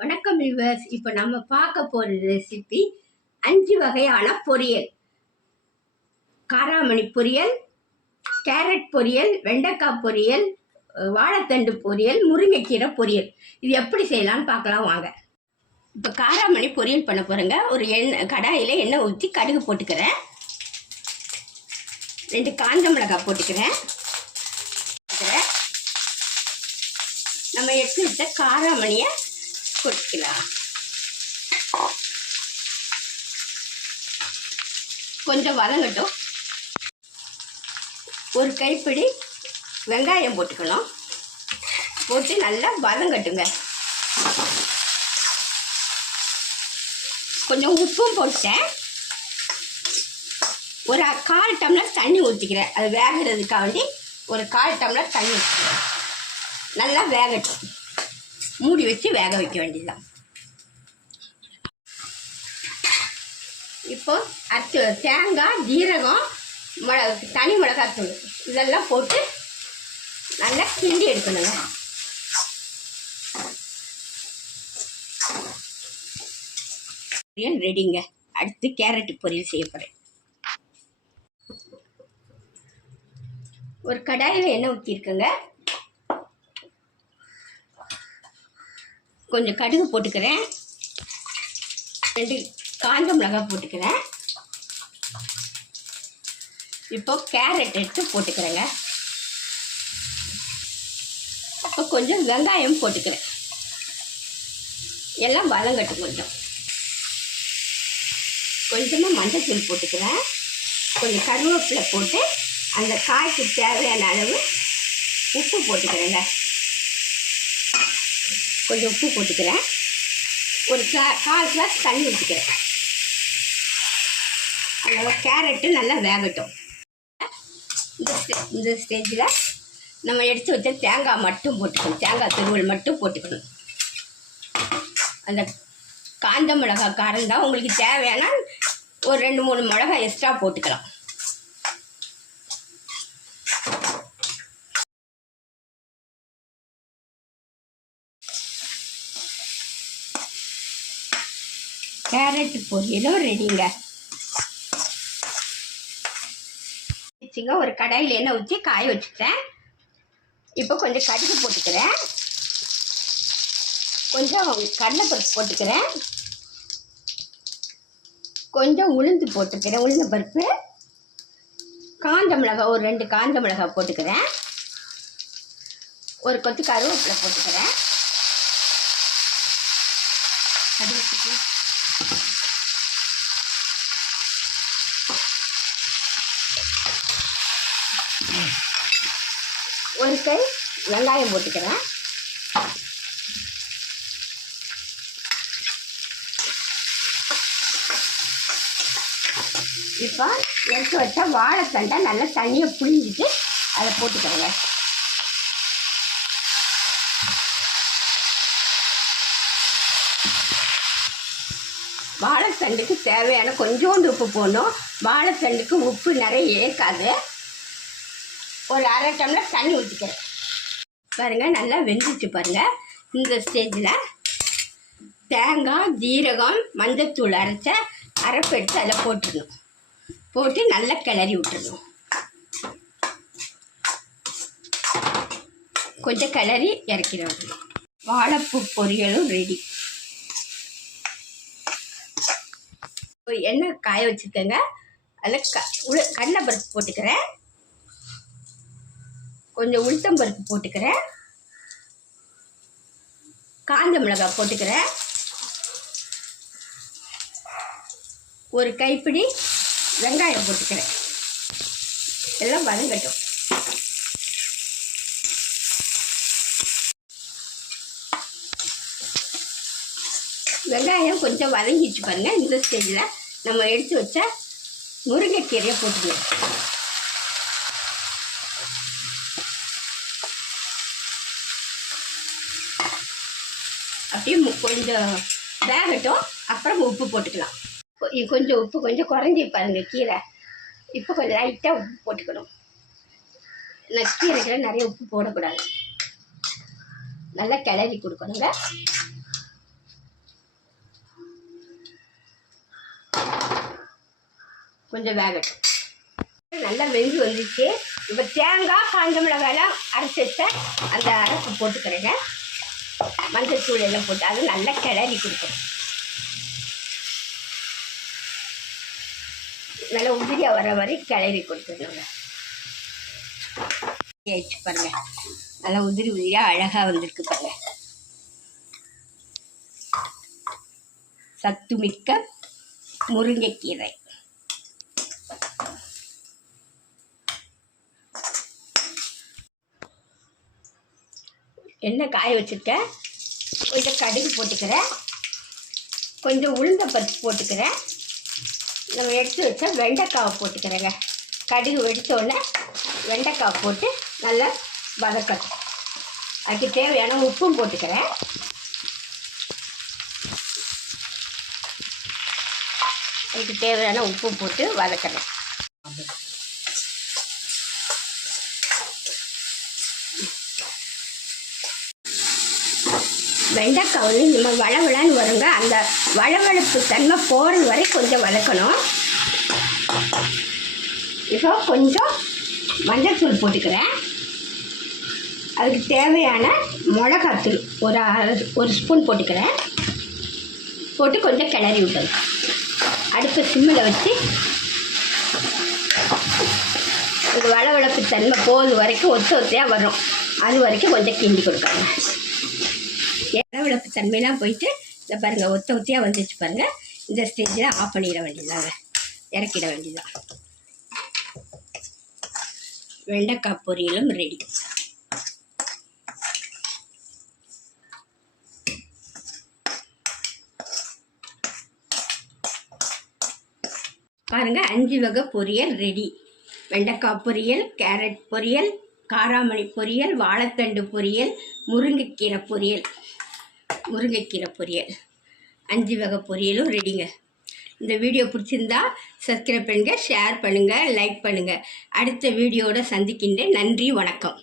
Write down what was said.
வணக்கம் விவர்ஸ் இப்போ நம்ம பார்க்க போகிற ரெசிபி அஞ்சு வகையான பொரியல். காராமணி பொரியல் கேரட் பொரியல் வெண்டைக்காய் பொரியல் வாழைத்தண்டு பொரியல் முருங்கைக்கீரை பொரியல். இது எப்படி செய்யலாம்னு பார்க்கலாம் வாங்க. இப்போ காராமணி பொரியல் பண்ண போகிறேங்க ஒரு எண்ணெய் கடாயில் எண்ணெய் ஊற்றி கடுகு போட்டுக்கிறேன். ரெண்டு காஞ்ச மிளகாய் போட்டுக்கிறேன். போட்டுக்கிறேன். நம்ம எடுத்து விட்ட காராமணியை கொட்டிக்கலாம் கொஞ்சம் வதங்கட்டும். ஒரு கைப்பிடி வெங்காயம் போட்டுக்கணும் போட்டு நல்லா வதங்கட்டுங்க. கொஞ்சம் உப்பும் போட்டேன். ஒரு கால் டம்ளர் தண்ணி ஊற்றிக்கிறேன் அது வேகிறதுக்காக வேண்டி ஒரு கால் டம்ளர் தண்ணி ஊற்றிக்கிறேன் நல்லா வேகட்டும். மூடி வச்சு வேக வைக்க வேண்டியதுதான். இப்போ அச்சு தேங்காய் ஜீரகம் மிள தனி மிளகாத்தூள் இதெல்லாம் போட்டு நல்லா கிண்டி எடுக்கணுங்க. ரெடிங்க அடுத்து கேரட் பொரியல் செய்ய போகிறேன் ஒரு கடாயில் எண்ணெய் ஊற்றிருக்கேங்க கொஞ்சம் கடுகு போட்டுக்கிறேன். ரெண்டு காஞ்ச மிளகாய் போட்டுக்கிறேன். இப்போ கேரட் எடுத்து போட்டுக்கிறேங்க. இப்போ கொஞ்சம் வெங்காயம் போட்டுக்கிறேன். எல்லாம் வதங்கட்டும் கொஞ்சம். கொஞ்சமாக மஞ்சத்தூள் போட்டுக்கிறேன். கொஞ்சம் கருவேப்பிலை போட்டு அந்த காய்க்கு தேவையான அளவு உப்பு போட்டுக்கிறேங்க. கொஞ்சம் உப்பு போட்டுக்கிறேன். ஒரு கிளா கால் கிளாஸ் தண்ணி ஊற்றிக்கிறேன் அதனால் கேரட்டு நல்லா வேகட்டும். இந்த ஸ்டே இந்த ஸ்டேஜில் நம்ம எடுத்து வச்ச தேங்காய் மட்டும் போட்டுக்கணும். தேங்காய் துருவல் மட்டும் போட்டுக்கணும். அந்த காஞ்ச மிளகாய் காரம் தான் உங்களுக்கு தேவையான ஒரு ரெண்டு மூணு மிளகாய் எக்ஸ்ட்ரா போட்டுக்கலாம். கேரட் பொரியலும் ரெடிங்க. வச்சுங்க ஒரு கடாயில் எண்ணெய் ஊற்றி காய வச்சுக்கிறேன். இப்போ கொஞ்சம் கடுகு போட்டுக்கிறேன். கொஞ்சம் கடலைப்பருப்பு போட்டுக்கிறேன். கொஞ்சம் உளுந்து போட்டுக்கிறேன் உளுந்த பருப்பு. காஞ்ச மிளகாய் ஒரு ரெண்டு காஞ்ச மிளகாய் போட்டுக்கிறேன். ஒரு கொத்து கருவேப்பிலை போட்டுக்கிறேன். ஒரு கை வெங்காயம் போட்டுக்கிறேன். இப்போ எடுத்து வச்ச வாழைத்தண்டை நல்லா தண்ணியை புழிஞ்சிட்டு அதை போட்டுக்கிறேங்க வாழைத்தண்டுக்கு தேவையான கொஞ்சோண்டு உப்பு போடணும். வாழைத்தண்டுக்கு உப்பு நிறைய ஏற்காது ஒரு அரை டம்ளர் தண்ணி ஊற்றிக்கிறேன் பாருங்கள் நல்லா வெந்துச்சு பாருங்கள் இந்த ஸ்டேஜில் தேங்காய் ஜீரகம் மஞ்சத்தூள் அரைச்ச அரைப்பு எடுத்து அதில் போட்டுடணும். போட்டு நல்லா கிளறி விட்டுறணும் கொஞ்சம் கிளறி இறக்கிடணும். வாழைப்பூ பொரியலும் ரெடி எண்ணெய் காய வச்சுருக்கேங்க அதில் க உள கடலைப்பருப்பு போட்டுக்கிறேன். கொஞ்சம் உளுத்தம் பருப்பு போட்டுக்கிறேன். காஞ்ச மிளகாய் போட்டுக்கிறேன். ஒரு கைப்பிடி வெங்காயம் போட்டுக்கிறேன். எல்லாம் வதங்கட்டும். வெங்காயம் கொஞ்சம் வதங்கிச்சு பாருங்க இந்த ஸ்டேஜில் நம்ம எடுத்து வச்ச முருங்கைக்கீரையை போட்டுக்கலாம். அப்படியே கொஞ்சம் வேகட்டும். அப்புறம் உப்பு போட்டுக்கலாம். கொஞ்சம் உப்பு கொஞ்சம் குறைஞ்சி பாருங்க கீரை. இப்போ கொஞ்சம் லைட்டாக உப்பு போட்டுக்கணும். நான் கீரைக்குள்ள நிறைய உப்பு போடக்கூடாது. நல்லா கிளறி கொடுக்கணுங்க. கொஞ்சம் வேகட்டும் நல்லா வெந்து வந்துச்சு இப்போ தேங்காய் காஞ்ச மிளகாயெல்லாம் அரைச்சி வச்ச அந்த அரைப்பு போட்டுக்கிறேங்க. மஞ்சள் தூள் எல்லாம் போட்டு அது நல்லா கிளறி கொடுக்கும் நல்லா உதிரியாக வர வரை கிளறி கொடுத்துருங்க ஆயிடுச்சு பாருங்க. நல்லா உதிரி உதிரியாக அழகாக வந்திருக்கு பாருங்க. சத்துமிக்க முருங்கைக்கீரை. எண்ணெய் காய வச்சுருக்கேன் கொஞ்சம் கடுகு போட்டுக்கிறேன். கொஞ்சம் உளுந்த பருப்பு போட்டுக்கிறேன். நம்ம எடுத்து வச்ச வெண்டைக்காவை போட்டுக்கிறேங்க. கடுகு வெடித்தோடனே வெண்டைக்காய் போட்டு நல்லா வதக்கணும். அதுக்கு தேவையான உப்பும் போட்டுக்கிறேன். அதுக்கு தேவையான உப்பு போட்டு வதக்கிறேன் வெண்டைக்காய் வந்து நம்ம வளவளன்னு வருங்க. அந்த வளவளப்பு தன்மை போகிறது வரை கொஞ்சம் வதக்கணும் இப்போ கொஞ்சம் மஞ்சத்தூள் போட்டுக்கிறேன். அதுக்கு தேவையான மிளகாத்தூள் ஒரு ஒரு ஸ்பூன் போட்டுக்கிறேன். போட்டு கொஞ்சம் கிளறி விட்டுருங்க அடுப்பு சிம்மில் வச்சு இது வளவளப்பு தன்மை போகுது வரைக்கும் ஒத்த ஒத்தையாக வரும். அது வரைக்கும் கொஞ்சம் கிண்டி கொடுக்கணும். வளவளப்பு தன்மையெல்லாம் போயிட்டு இந்த பாருங்கள் ஒத்த ஒத்தியாக வந்துச்சு பாருங்கள் இந்த ஸ்டேஜில் ஆஃப் பண்ணிட வேண்டியதாங்க இறக்கிட வேண்டியதான் வெண்டைக்காய் பொரியலும் ரெடி பாருங்க அஞ்சு வகை பொரியல் ரெடி வெண்டைக்காய் பொரியல் கேரட் பொரியல் காராமணி பொரியல் வாழைத்தண்டு பொரியல் முருங்கைக்கீரை பொரியல். முருங்கைக்கீரை பொரியல். அஞ்சு வகை பொரியலும் ரெடிங்க. இந்த வீடியோ பிடிச்சிருந்தா சப்ஸ்கிரைப் பண்ணுங்கள் ஷேர் பண்ணுங்கள் லைக் பண்ணுங்கள் அடுத்த வீடியோவோட சந்திக்கின்றேன். நன்றி வணக்கம்.